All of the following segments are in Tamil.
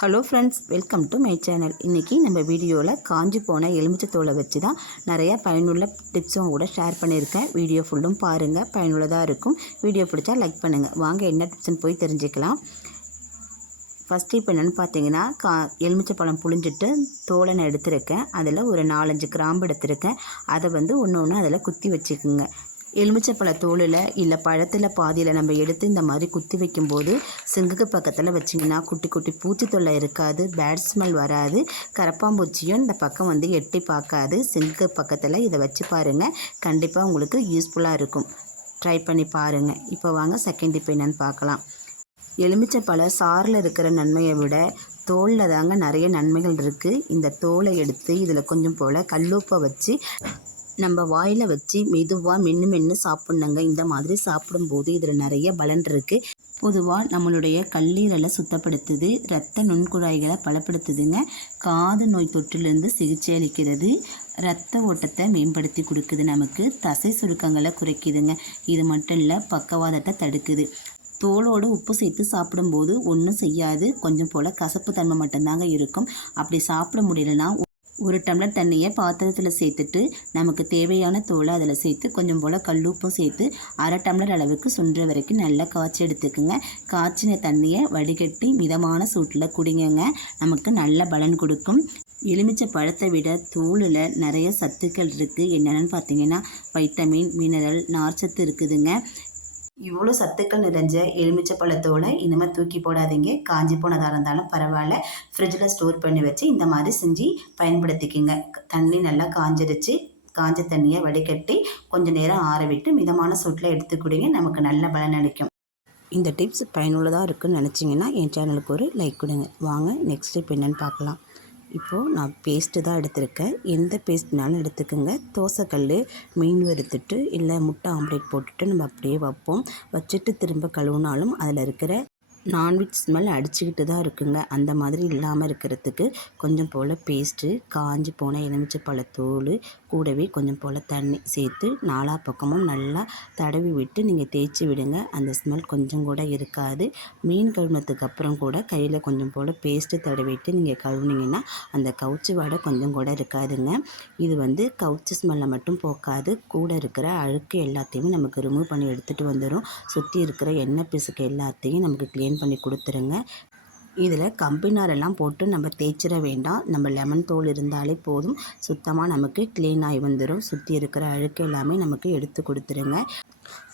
Hello friends, welcome to my channel. இன்றைக்கி நம்ம வீடியோவில் காஞ்சி போன எலுமிச்சை தோலை வச்சு தான் நிறையா பயனுள்ள டிப்ஸும் கூட ஷேர் பண்ணியிருக்கேன். வீடியோ ஃபுல்லும் பாருங்கள், பயனுள்ளதாக இருக்கும். வீடியோ பிடிச்சா லைக் பண்ணுங்கள். வாங்க என்ன டிப்ஸ்ன்னு போய் தெரிஞ்சுக்கலாம். ஃபஸ்ட் டிப் என்னென்னு பார்த்தீங்கன்னா, எலுமிச்சை பழம் புழிஞ்சிட்டு தோலை நான் எடுத்துருக்கேன். அதில் ஒரு 4-5 கிராம்பு எடுத்திருக்கேன். அதை ஒன்று ஒன்று அதில் குத்தி வச்சுக்குங்க. எலுமிச்சைப்பழ தோலில் இல்லை பழத்தில் பாதியில் நம்ம எடுத்து இந்த மாதிரி குத்தி வைக்கும்போது சிங்குக்கு பக்கத்தில் வச்சிங்கன்னா குட்டி குட்டி பூச்சி தொல்லை இருக்காது, பேட் ஸ்மெல் வராது, கரப்பாம்பூச்சியும் இந்த பக்கம் எட்டி பார்க்காது. சிங்குக்கு பக்கத்தில் இதை வச்சு பாருங்கள், கண்டிப்பாக உங்களுக்கு யூஸ்ஃபுல்லாக இருக்கும். ட்ரை பண்ணி பாருங்கள். இப்போ வாங்க செகண்ட் டிப் என்னென்னு பார்க்கலாம். எலுமிச்சைப்பழ சாறில் இருக்கிற நன்மையை விட தோலில் தாங்க நிறைய நன்மைகள் இருக்குது. இந்த தோலை எடுத்து இதில் கொஞ்சம் போல் கல்லுப்பை வச்சு நம்ம வாயில் வச்சு மெதுவாக மென்று சாப்பிட்ணுங்க. இந்த மாதிரி சாப்பிடும்போது இதில் நிறைய பலன் இருக்குது. பொதுவாக நம்மளுடைய கல்லீரலை சுத்தப்படுத்துது, இரத்த நுண்குழாய்களை பலப்படுத்துதுங்க, காது நோய் தொற்றிலிருந்து சிகிச்சை அளிக்கிறது, இரத்த ஓட்டத்தை மேம்படுத்தி கொடுக்குது, நமக்கு தசை சுருக்கங்களை குறைக்குதுங்க. இது மட்டும் இல்லை, பக்கவாதத்தை தடுக்குது. தோலோடு உப்பு சேர்த்து சாப்பிடும்போது ஒன்றும் செய்யாது, கொஞ்சம் போல் கசப்பு தன்மை மட்டும்தாங்க இருக்கும். அப்படி சாப்பிட முடியலன்னா 1 டம்ளர் தண்ணியை பாத்திரத்தில் சேர்த்துட்டு நமக்கு தேவையான தோலை அதில் சேர்த்து கொஞ்சம் போல் கல்லுப்பும் சேர்த்து 1/2 டம்ளர் அளவுக்கு சுண்டுற வரைக்கும் நல்லா காய்ச்சி எடுத்துக்குங்க. காய்ச்சின தண்ணியை வடிகட்டி மிதமான சூட்டில் குடிங்கங்க, நமக்கு நல்ல பலன் கொடுக்கும். எலுமிச்சை பழத்தை விட தோலில் நிறைய சத்துக்கள் இருக்குது. என்னென்னு பார்த்தீங்கன்னா, வைட்டமின், மினரல், நார்ச்சத்து இருக்குதுங்க. இவ்வளோ சத்துக்கள் நிறைஞ்ச எலுமிச்சை பழத்தோலை இனிமேல் தூக்கி போடாதீங்க. காஞ்சி போனதாக இருந்தாலும் பரவாயில்ல, ஃப்ரிட்ஜில் ஸ்டோர் பண்ணி வச்சு இந்த மாதிரி செஞ்சு பயன்படுத்திக்கிங்க. தண்ணி நல்லா காஞ்சிருச்சு. காஞ்ச தண்ணியை வடிகட்டி கொஞ்சம் நேரம் ஆற விட்டு மிதமான சூட்டில் எடுத்து குடிங்க, நமக்கு நல்ல பலன் அளிக்கும். இந்த டிப்ஸ் பயனுள்ளதாக இருக்குதுன்னு நினச்சிங்கன்னா என் சேனலுக்கு ஒரு லைக் கொடுங்க. வாங்க நெக்ஸ்ட் டிப் என்னென்னு பார்க்கலாம். இப்போது நான் பேஸ்ட்டு தான் எடுத்திருக்கேன். எந்த பேஸ்ட்னாலும் எடுத்துக்கோங்க. தோசைக்கல், மீன் வறுத்துட்டு இல்லை முட்டை ஆம்லேட் போட்டுட்டு நம்ம அப்படியே வைப்போம். வச்சுட்டு திரும்ப கழுவுனாலும் அதில் இருக்கிற நான்வெஜ் ஸ்மெல் அடிச்சுக்கிட்டு தான் இருக்குங்க. அந்த மாதிரி இல்லாமல் இருக்கிறதுக்கு கொஞ்சம் போல் பேஸ்ட்டு, காஞ்சி போன எலுமிச்சை பழத்தோல், கூடவே கொஞ்சம் போல் தண்ணி சேர்த்து 4 பக்கமும் நல்லா தடவி விட்டு நீங்கள் தேய்ச்சி விடுங்க. அந்த ஸ்மெல் கொஞ்சம் கூட இருக்காது. மீன் கழுவுனதுக்கு அப்புறம் கூட கையில் கொஞ்சம் போல் பேஸ்ட்டு தடவிட்டு நீங்கள் கழுவுனீங்கன்னா அந்த கவுச்சி வாடை கொஞ்சம் கூட இருக்காதுங்க. இது கவுச்சி ஸ்மெல்லை மட்டும் போக்காது, கூட இருக்கிற அழுக்கு எல்லாத்தையுமே நமக்கு ரிமூவ் பண்ணி எடுத்துகிட்டு வந்துடும். சுற்றி இருக்கிற எண்ணெய் பிசுக்கு எல்லாத்தையும் நமக்கு க்ளீன் பண்ணி கொடுத்துருங்க. இதில் கம்பினாரெல்லாம் போட்டு நம்ம தேய்ச்சிட வேண்டாம். நம்ம லெமன் தோல் இருந்தாலே போதும், சுத்தமாக நமக்கு க்ளீன் ஆகி வந்துடும். சுற்றி இருக்கிற அழுக்கு எல்லாமே நமக்கு எடுத்து கொடுத்துருங்க.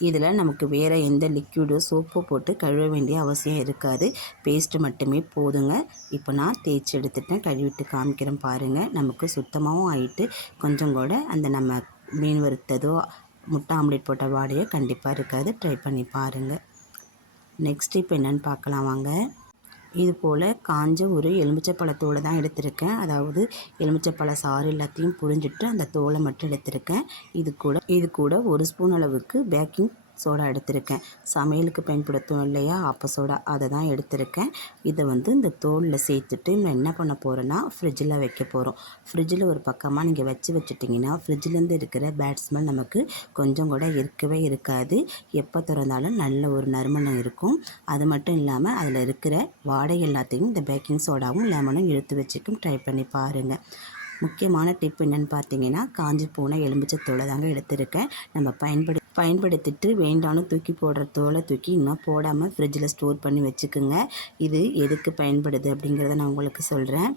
இதில் நமக்கு வேறு எந்த லிக்விடோ சோப்போ போட்டு கழுவ வேண்டிய அவசியம் இருக்காது. பேஸ்ட்டு மட்டுமே போதுங்க. இப்போ நான் தேய்ச்சி எடுத்துட்டேன், கழுவிட்டு காமிக்கிறேன் பாருங்கள். நமக்கு சுத்தமாகவும் ஆகிட்டு கொஞ்சம் கூட அந்த நம்ம மீன் வறுத்ததோ முட்டை ஆம்லேட் போட்ட வாடையோ கண்டிப்பாக இருக்காது. ட்ரை பண்ணி பாருங்கள். நெக்ஸ்ட் இப்போ என்னென்னு பார்க்கலாம் வாங்க. இது போல் காஞ்ச ஒரு எலுமிச்சை பழத்தோலை தான் எடுத்திருக்கேன். அதாவது எலுமிச்சை பழ சாறு எல்லாத்தையும் புழிஞ்சிட்டு அந்த தோலை மட்டும் எடுத்திருக்கேன். இது கூட 1 ஸ்பூன் அளவுக்கு பேக்கிங் சோடா எடுத்திருக்கேன். சமையலுக்கு பயன்படுத்தும் இல்லையா, ஆப்ப சோடா, அதை தான் எடுத்திருக்கேன். இதை இந்த தோலில் சேர்த்துட்டு நான் என்ன பண்ண போகிறேன்னா ஃப்ரிட்ஜில் வைக்க போகிறோம். ஃப்ரிட்ஜில் ஒரு பக்கமாக நீங்கள் வச்சுட்டிங்கன்னா ஃப்ரிட்ஜிலேருந்து இருக்கிற பேட் ஸ்மெல் நமக்கு கொஞ்சம் கூட இருக்கவே இருக்காது. எப்போ திறந்தாலும் நல்ல ஒரு நறுமணம் இருக்கும். அது மட்டும் இல்லாமல் அதில் இருக்கிற வாடை எல்லாத்தையும் இந்த பேக்கிங் சோடாவும் லெமனும் இழுத்து வச்சுக்கும். ட்ரை பண்ணி பாருங்கள். முக்கியமான டிப் என்னென்னு பார்த்தீங்கன்னா, காஞ்சி போன எலுமிச்சை தோலை தாங்க எடுத்திருக்கேன். நம்ம பயன்படுத்திட்டு வேண்டான்னு தூக்கி போடுற தோலை தூக்கி இன்னும் போடாமல் ஃப்ரிட்ஜில் ஸ்டோர் பண்ணி வச்சுக்கோங்க. இது எதுக்கு பயன்படுது அப்படிங்கிறத நான் உங்களுக்கு சொல்கிறேன்.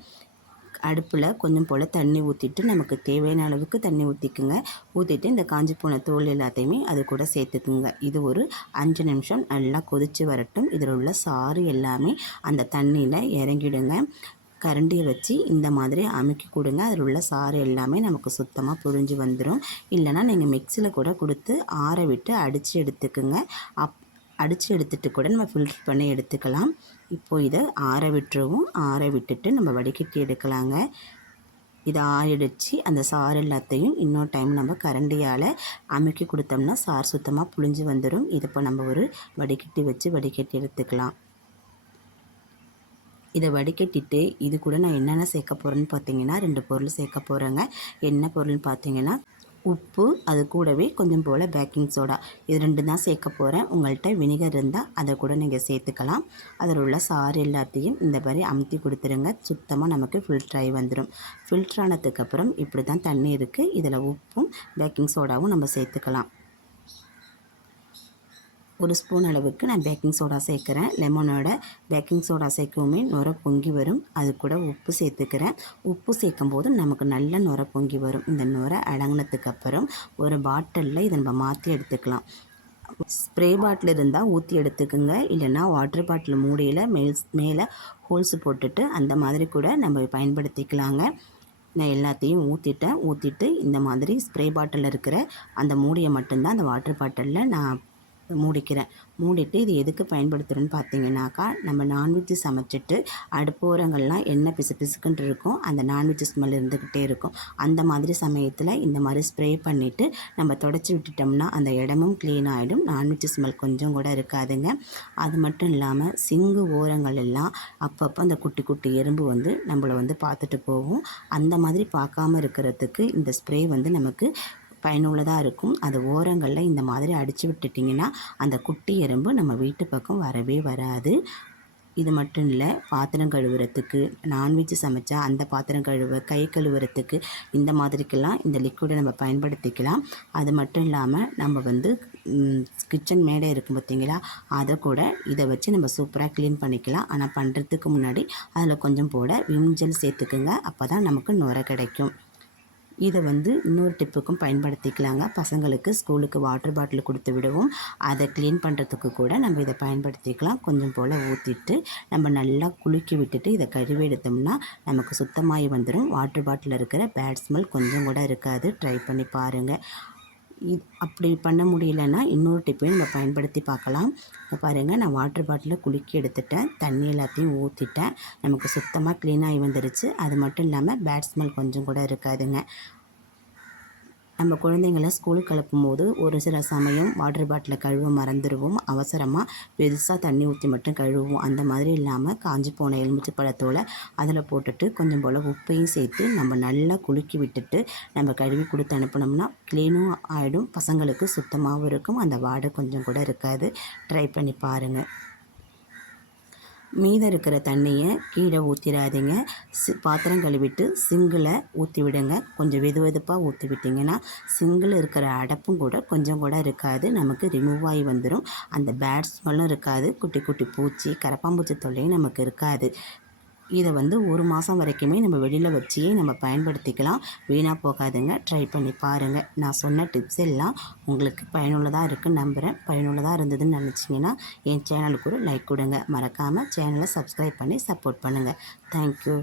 அடுப்பில் கொஞ்சம் போல் தண்ணி ஊற்றிட்டு நமக்கு தேவையான அளவுக்கு தண்ணி ஊற்றிக்குங்க. ஊற்றிட்டு இந்த காஞ்சி போன தோல் எல்லாத்தையுமே அது கூட சேர்த்துக்குங்க. இது ஒரு 5 நிமிஷம் நல்லா கொதித்து வரட்டும். இதில் உள்ள சாறு எல்லாமே அந்த தண்ணியில் இறங்கிடுங்க. கரண்டியை வச்சு இந்த மாதிரி அமுக்கி கொடுங்க. அதில் உள்ள சாறு எல்லாமே நமக்கு சுத்தமாக புழிஞ்சு வந்துடும். இல்லைனா நீங்கள் மிக்சியில் கூட கொடுத்து ஆற விட்டு அடித்து எடுத்துக்குங்க. அடித்து எடுத்துகிட்டு கூட நம்ம ஃபில்டர் பண்ணி எடுத்துக்கலாம். இப்போது இதை ஆற விட்டுருவோம். ஆற விட்டுட்டு நம்ம வடிகட்டி எடுக்கலாங்க. இதை ஆறிடுச்சு. அந்த சாறு எல்லாத்தையும் இன்னொரு டைம் நம்ம கரண்டியால் அமுக்கி கொடுத்தோம்னா சாறு சுத்தமாக புழிஞ்சு வந்துடும். இதை இப்போ நம்ம ஒரு வடிகட்டி வச்சு வடிகட்டி எடுத்துக்கலாம். இதை வடிகட்டிட்டு இது கூட நான் என்னென்ன சேர்க்க போகிறேன்னு பார்த்தீங்கன்னா 2 பொருள் சேர்க்க போகிறேங்க. என்ன பொருள்னு பார்த்தீங்கன்னா, உப்பு, அது கூடவே கொஞ்சம் போல் பேக்கிங் சோடா, இது 2 தான் சேர்க்க போகிறேன். உங்கள்கிட்ட வினிகர் இருந்தால் அதை கூட நீங்கள் சேர்த்துக்கலாம். அதில் உள்ள சாறு எல்லாத்தையும் இந்த மாதிரி அமுத்தி கொடுத்துருங்க. சுத்தமாக நமக்கு ஃபில்ட்ராகி வந்துடும். ஃபில்ட்ரானதுக்கப்புறம் இப்படி தான் தண்ணி இருக்குது. இதில் உப்பும் பேக்கிங் சோடாவும் நம்ம சேர்த்துக்கலாம். 1 ஸ்பூன் அளவுக்கு நான் பேக்கிங் சோடா சேர்க்குறேன். லெமனோட பேக்கிங் சோடா சேர்க்கவுமே நுர பொங்கி வரும். அது கூட உப்பு சேர்த்துக்கிறேன். உப்பு சேர்க்கும் போது நமக்கு நல்ல நுர பொங்கி வரும். இந்த நுர அடங்கினதுக்கப்புறம் ஒரு பாட்டிலில் இதை நம்ம மாற்றி எடுத்துக்கலாம். ஸ்ப்ரே பாட்டில் இருந்தால் ஊற்றி எடுத்துக்குங்க. இல்லைன்னா வாட்டர் பாட்டில் மூடியில் மேலே ஹோல்ஸ் போட்டுட்டு அந்த மாதிரி கூட நம்ம பயன்படுத்திக்கலாங்க. நான் எல்லாத்தையும் ஊற்றிட்டு இந்த மாதிரி ஸ்ப்ரே பாட்டிலில் இருக்கிற அந்த மூடியை மட்டும்தான் அந்த வாட்டர் பாட்டிலில் நான் மூடிக்கிறேன். மூடிட்டு இது எதுக்கு பயன்படுத்துகிறோன்னு பார்த்தீங்கன்னாக்கா, நம்ம நான்வெஜ்ஜு சமைச்சிட்டு அடுப்பு ஓரங்கள்லாம் எண்ணெய் பிசுக்குன்னு இருக்கும். அந்த நான்வெஜ் ஸ்மெல் இருந்துக்கிட்டே இருக்கும். அந்த மாதிரி சமயத்தில் இந்த மாதிரி ஸ்ப்ரே பண்ணிவிட்டு நம்ம தொடச்சி விட்டுட்டோம்னா அந்த இடமும் க்ளீன் ஆகிடும். நான்வெஜ் ஸ்மெல் கொஞ்சம் கூட இருக்காதுங்க. அது மட்டும் இல்லாமல் சிங்கு ஓரங்கள் எல்லாம் அப்பப்போ அந்த குட்டி குட்டி எறும்பு வந்து நம்மளை பார்த்துட்டு போகும். அந்த மாதிரி பார்க்காம இருக்கிறதுக்கு இந்த ஸ்ப்ரே நமக்கு பயனுள்ளதாக இருக்கும். அது ஓரங்களில் இந்த மாதிரி அடித்து விட்டுட்டிங்கன்னா அந்த குட்டி எறும்பு நம்ம வீட்டு பக்கம் வரவே வராது. இது மட்டும் இல்லை, பாத்திரம் கழுவுறதுக்கு, நான்வெஜ் சமைச்சா அந்த பாத்திரம் கை கழுவுறதுக்கு இந்த மாதிரிக்கெல்லாம் இந்த லிக்விடை நம்ம பயன்படுத்திக்கலாம். அது மட்டும் இல்லாமல் நம்ம கிச்சன் மேடை இருக்கும் பார்த்திங்களா, அதை கூட இதை வச்சு நம்ம சூப்பராக க்ளீன் பண்ணிக்கலாம். ஆனால் பண்ணுறதுக்கு முன்னாடி அதில் கொஞ்சம் போட விம் ஜெல் சேர்த்துக்குங்க. அப்போ தான் நமக்கு நுரை கிடைக்கும். இதை இன்னொரு டிப்புக்கும் பயன்படுத்திக்கலாங்க. பசங்களுக்கு ஸ்கூலுக்கு வாட்டர் பாட்டில் கொடுத்து விடுவோம். அதை க்ளீன் பண்ணுறதுக்கு கூட நம்ம இதை பயன்படுத்திக்கலாம். கொஞ்சம் போல் ஊற்றிட்டு நம்ம நல்லா குலுக்கி விட்டுட்டு இதை கழுவி எடுத்தோம்னா நமக்கு சுத்தமாகி வந்துடும். வாட்டர் பாட்டிலில் இருக்கிற பேட் ஸ்மெல் கொஞ்சம் கூட இருக்காது. ட்ரை பண்ணி பாருங்கள். அப்படி பண்ண முடியலன்னா இன்னொரு டிப்பையும் நம்ம பயன்படுத்தி பார்க்கலாம். இப்போ பாருங்கள், நான் வாட்டர் பாட்டிலில் குலுக்கி எடுத்துட்டேன். தண்ணி எல்லாத்தையும் ஊற்றிட்டேன். நமக்கு சுத்தமாக க்ளீனாகி வந்துடுச்சு. அது மட்டும் இல்லாமல் பேட் ஸ்மெல் கொஞ்சம் கூட இருக்காதுங்க. நம்ம குழந்தைங்கள ஸ்கூலுக்கு கிளப்பும் போது ஒரு சில சமயம் வாட்டர் பாட்டிலை கழுவ மறந்துடுவோம். அவசரமாக பெருசாக தண்ணி ஊற்றி மட்டும் கழுவுவோம். அந்த மாதிரி இல்லாமல் காஞ்சி போன எலுமிச்சை பழத்தோலை அதில் போட்டுட்டு கொஞ்சம் போல் உப்பையும் சேர்த்து நம்ம நல்லா குலுக்கி விட்டுட்டு நம்ம கழுவி கொடுத்து அனுப்பினோம்னா க்ளீனும் ஆகிடும். பசங்களுக்கு சுத்தமாகவும் இருக்கும். அந்த வாடை கொஞ்சம் கூட இருக்காது. ட்ரை பண்ணி பாருங்கள். மீதம் இருக்கிற தண்ணியை கீழே ஊற்றிடாதீங்க. பாத்திரம் கழுவிட்டு சிங்கில் ஊற்றி விடுங்க. கொஞ்சம் வெதுப்பாக ஊற்றி விட்டிங்கன்னா சிங்கில் இருக்கிற அடப்பும் கூட கொஞ்சம் கூட இருக்காது. நமக்கு ரிமூவ் ஆகி வந்துடும். அந்த பேட் ஸ்மெல்லும் இருக்காது. குட்டி குட்டி பூச்சி, கரப்பாம்பூச்சி தொல்லையும் நமக்கு இருக்காது. இதை 1 மாதம் வரைக்குமே நம்ம வெளியில் வச்சியே நம்ம பயன்படுத்திக்கலாம். வீணாக போகாதுங்க. ட்ரை பண்ணி பாருங்கள். நான் சொன்ன டிப்ஸ் எல்லாம் உங்களுக்கு பயனுள்ளதாக இருக்குன்னு நம்புகிறேன். பயனுள்ளதாக இருந்ததுன்னு நினச்சிங்கன்னா என் சேனலுக்கு ஒரு லைக் கொடுங்க. மறக்காமல் சேனலை சப்ஸ்கிரைப் பண்ணி சப்போர்ட் பண்ணுங்கள். தேங்க்யூ.